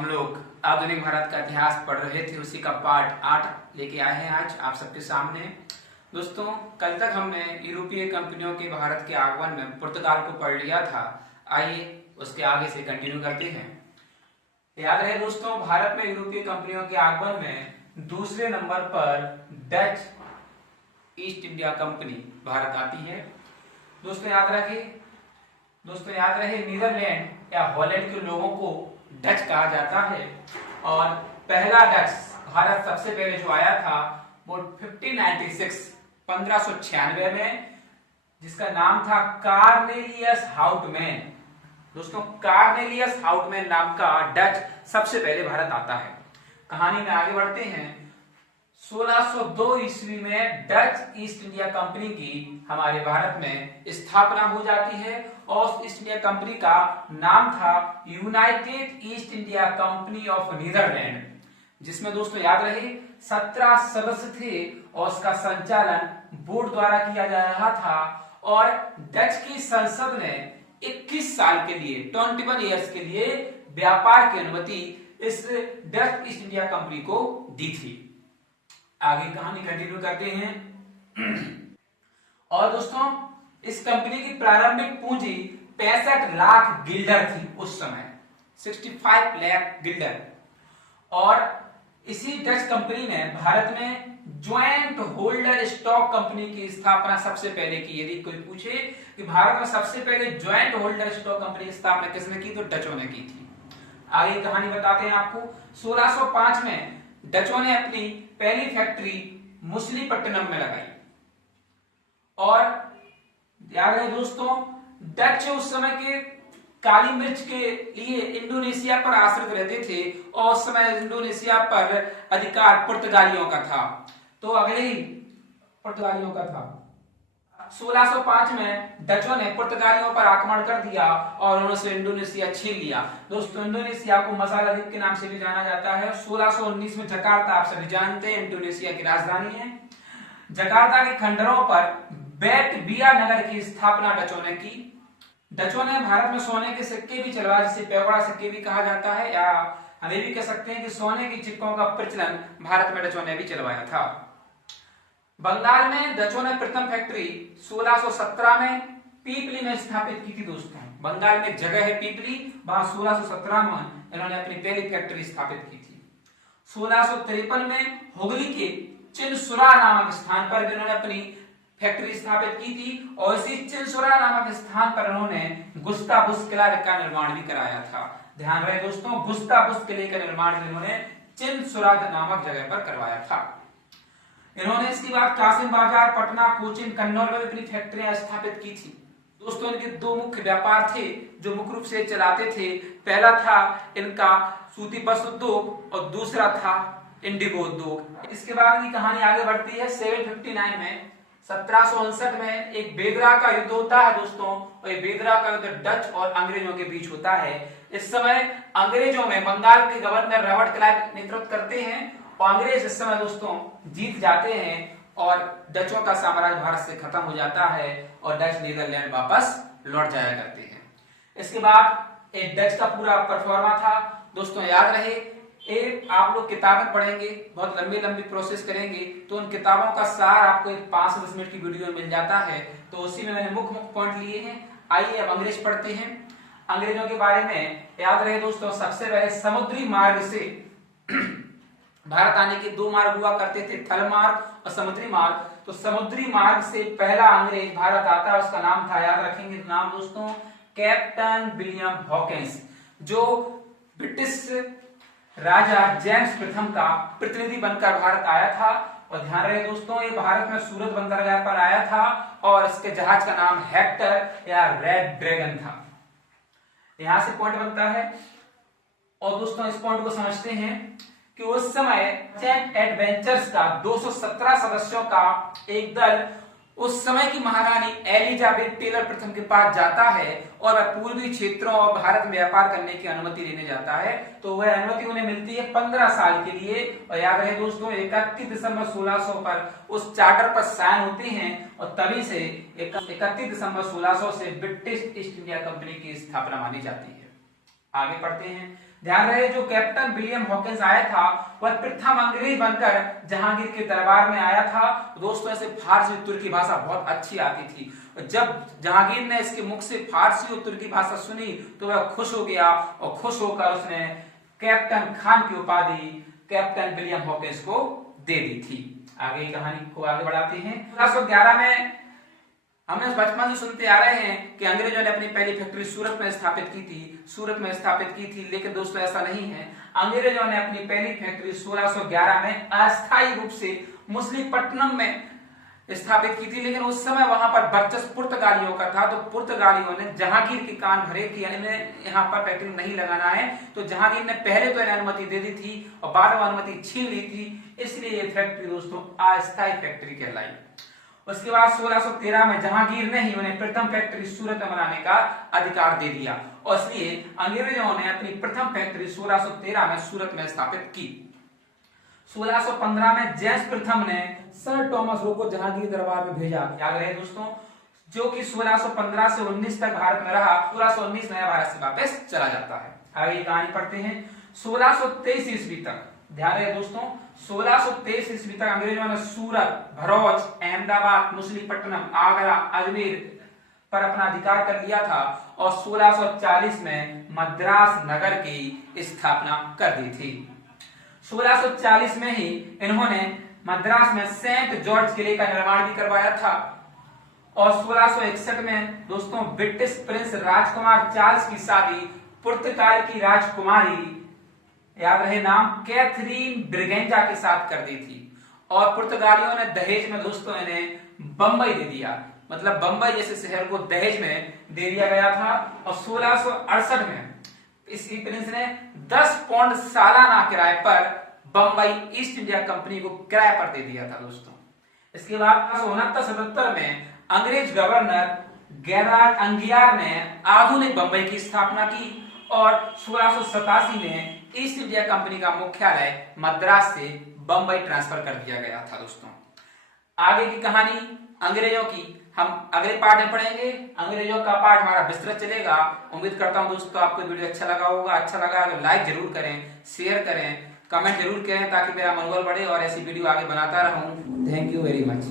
हम लोग आधुनिक भारत का इतिहास पढ़ रहे थे, उसी का पार्ट 8 लेके आए हैं आज आप सबके सामने। दोस्तों, कल तक हमने यूरोपीय कंपनियों के भारत के आगमन में पुर्तगाल को पढ़ लिया था। आइए उसके आगे से कंटिन्यू करते हैं। याद रहे दोस्तों, भारत में यूरोपीय कंपनियों के आगमन में दूसरे नंबर पर Dutch east India company Bharat आती है। दोस्तों याद रहे नीदरलैंड या हॉलैंड के लोगों को डच कहा जाता है और पहला डच भारत सबसे पहले जो आया था वो 1596 में, जिसका नाम था कार्नेलियस हाउटमैन। दोस्तों, कार्नेलियस हाउटमैन नाम का डच सबसे पहले भारत आता है। कहानी में आगे बढ़ते हैं। 1602 ईस्वी में डच ईस्ट इंडिया कंपनी की हमारे भारत में स्थापना हो जाती है और ईस्ट इंडिया कंपनी का नाम था United East India Company of Netherlands, जिसमें दोस्तों याद रहे 17 सदस्य थे और उसका संचालन बोर्ड द्वारा किया जा रहा था और डच की संसद ने 21 साल के लिए 21 ईयर्स के लिए व्यापार की अनुमति इस डच ईस्ट इंडिया कंपनी को दी थी। आगे कहानी कंटिन्यू करते हैं। और दोस्तों, इस कंपनी की प्रारंभिक पूंजी 65 लाख गिल्डर थी उस समय, 65 लाख गिल्डर। और इसी डच कंपनी ने भारत में ज्वाइंट होल्डर स्टॉक कंपनी की स्थापना सबसे पहले की। यदि कोई पूछे कि भारत में सबसे पहले ज्वाइंट होल्डर स्टॉक कंपनी की स्थापना किसने की, तो डचों ने की थी। आगे कहानी बताते हैं आपको। 1605 में डचों ने अपनी पहली फैक्ट्री मुसलीपट्टनम में लगाई। और याद है दोस्तों, डच उस समय के काली मिर्च के लिए इंडोनेशिया पर आश्रित रहते थे और उस समय इंडोनेशिया पर अधिकार पुर्तगालियों का था, तो अगले ही पुर्तगालियों का था। 1605 में डचों ने पुर्तगालियों पर आक्रमण कर दिया और उन्होंने इंडोनेशिया छीन लिया। दोस्तों, इंडोनेशिया को मसाला द्वीप के नाम से भी जाना जाता है। 1619 में जकार्ता, आप सभी जानते हैं, इंडोनेशिया की राजधानी है। जकार्ता के खंडरों पर बैटबिया नगर की स्थापना डचों ने की। डचों ने भारत में सोने के सिक्के भी चलवाए, जिसे पेगोड़ा सिक्के भी कहा जाता है, या हमें भी कह सकते हैं कि सोने के सिक्कों का प्रचलन भारत में डचों ने भी चलवाया था। बंगाल में डचों ने प्रथम फैक्ट्री 1617 में पीपली में स्थापित की थी। दोस्तों, बंगाल में जगह है पीपली, वहां 1617 में इन्होंने अपनी पहली फैक्ट्री स्थापित की थी। 1653 में हुगली के चिनसुरा नामक स्थान पर भी इन्होंने अपनी फैक्ट्री स्थापित की थी और इसी चिनसुरा नामक स्थान पर उन्होंने गुस्ताबुस किला का निर्माण भी कराया था। ध्यान रहे दोस्तों, गुस्ताबुस किले का निर्माण इन्होंने चिनसुरा नामक जगह पर करवाया था। इन्होंने इसके बाद कासिम बाजार, पटना, कोचिन, कन्नौज में अपनी फैक्ट्रियां स्थापित की थी। दोस्तों, इनके दो मुख्य व्यापार थे जो मुख्य रूप से चलाते थे। पहला था इनका सूती वस्त्र उद्योग और दूसरा था इंडिगो उद्योग। इसके बाद की कहानी आगे बढ़ती है। 759 में 1759 में एक बेदरा का युद्ध होता है दोस्तों, और ये बेदरा का युद्ध डच और अंग्रेजों के बीच होता है। इस समय अंग्रेजों में बंगाल के गवर्नर रॉबर्ट क्लाइव नेतृत्व करते हैं और अंग्रेज इस समय दोस्तों जीत जाते हैं और डचों का साम्राज्य भारत से खत्म हो जाता है और डच नीदरलैंड वापस लौट जाया करते हैं। इसके बाद एक डच का पूरा परफॉर्मा था। दोस्तों, याद रहे, एक आप लोग किताबें पढ़ेंगे, बहुत लंबी लंबी प्रोसेस करेंगे, तो उन किताबों का सार आपको 5 से 10 मिनट की वीडियो में मिल जाता है। तो उसी में मैंने मुख्य मुख्य पॉइंट लिए हैं। आइए अब अंग्रेज पढ़ते हैं। अंग्रेजों के बारे में याद रहे दोस्तों, सबसे पहले समुद्री मार्ग से भारत आने के 2 मार्ग हुआ करते थे, थल मार्ग और समुद्री मार्ग। तो समुद्री मार्ग से पहला अंग्रेज भारत आता है, उसका नाम था, याद रखेंगे नाम दोस्तों, कैप्टन विलियम हॉकिंस, जो ब्रिटिश राजा जेम्स प्रथम का प्रतिनिधि बनकर भारत आया था। और ध्यान रहे दोस्तों, ये भारत में सूरत बंदरगाह पर आया था और इसके जहाज का नाम हेक्टर या रेड ड्रैगन था। यहां से पॉइंट बनता है। और दोस्तों, इस पॉइंट को समझते हैं कि उस समय चैन एडवेंचर्स का 217 सदस्यों का एक दल उस समय की महारानी एलिजाबेथ टेलर प्रथम के पास जाता है और वह पूर्वी क्षेत्रों और भारत में व्यापार करने की अनुमति लेने जाता है। तो वह अनुमति उन्हें मिलती है 15 साल के लिए। और याद रहे दोस्तों, 31 दिसंबर 1600 पर उस चार्टर पर साइन होते हैं और तभी से 31 दिसंबर 1600 से ब्रिटिश ईस्ट इंडिया कंपनी की स्थापना मानी जाती है। आगे पढ़ते हैं। ध्यान रहे, जो कैप्टन विलियम हॉकिंस आया था वह प्रथम अंग्रेज बनकर जहांगीर के दरबार में आया था। दोस्तों ऐसे फारसी और तुर्की भाषा बहुत अच्छी आती थी। जब जहांगीर ने इसके मुख से फारसी और तुर्की भाषा सुनी तो वह खुश हो गया और खुश होकर उसने कैप्टन खान की उपाधि कैप्टन विलियम हॉकिंस को दे दी थी। आगे कहानी को आगे बढ़ाते हैं। 1811 में हमने बचपन से सुनते आ रहे हैं कि अंग्रेजों ने अपनी पहली फैक्ट्री सूरत में स्थापित की थी, लेकिन दोस्तों ऐसा नहीं है। अंग्रेजों ने अपनी पहली फैक्ट्री 1611 में अस्थायी रूप से मछलीपट्टनम में स्थापित की थी, लेकिन उस समय वहां पर वर्चस्व पुर्तगालियों का था। तो पुर्तगालियों ने जहांगीर के कान भरे कि इन्हें यहाँ पर फैक्ट्री नहीं लगाना है, तो जहांगीर ने पहले तो अनुमति दे दी थी और बाद में अनुमति छीन ली थी, इसलिए ये फैक्ट्री दोस्तों अस्थायी फैक्ट्री कहलाई। उसके बाद 1613 में जहांगीर ने ही उन्हें प्रथम फैक्ट्री सूरत में बनाने का अधिकार दे दिया और इसलिए अंग्रेजों ने अपनी प्रथम फैक्ट्री 1613 में सूरत में स्थापित की। 1615 में जेम्स प्रथम ने सर टॉमस रो को जहांगीर दरबार में भेजा। याद रहे दोस्तों, जो कि 1615 से 19 तक भारत में रहा। 1619 नया भारत से वापस चला जाता है। आगे कहानी पढ़ते हैं। 1623 ईस्वी तक, ध्यान रहे दोस्तों, 1623 ईस्वी तक अंग्रेजों ने सूरत, भरूच, अहमदाबाद, मछलीपट्टनम, आगरा, अजमेर पर अपना अधिकार कर लिया था और 1640 में मद्रास नगर की स्थापना कर दी थी। 1640 में ही इन्होंने मद्रास में सेंट जॉर्ज किले का निर्माण भी करवाया था और 1661 में दोस्तों ब्रिटिश प्रिंस राजकुमार चार्ल्स की शादी पुर्तगाल की राजकुमारी, याद रहे नाम, कैथरीन ब्रिगेंजा के साथ कर दी थी और पुर्तगालियों ने दहेज में दोस्तों इन्हें बंबई दे दिया। मतलब बंबई जैसे शहर को दहेज में दे दिया गया था और 1668 में इस प्रिंस ने 10 पाउंड सालाना किराए पर बंबई ईस्ट इंडिया कंपनी को किराए पर दे दिया था दोस्तों। इसके बाद 1969-70 में अंग्रेज गवर्नर गेराल्ड अंगियार ने आधुनिक बंबई की स्थापना की और 1687 में ईस्ट इंडिया कंपनी का मुख्यालय मद्रास से बंबई ट्रांसफर कर दिया गया था दोस्तों। आगे की कहानी अंग्रेजों की हम अगले पार्ट में पढ़ेंगे। अंग्रेजों का पार्ट हमारा विस्तृत चलेगा। उम्मीद करता हूं दोस्तों आपको वीडियो अच्छा लगा होगा। अच्छा लगा तो लाइक जरूर करें, शेयर करें, कमेंट जरूर करें ताकि मेरा मनोबल बढ़े और ऐसी वीडियो आगे बनाता रहूं। Thank you very much.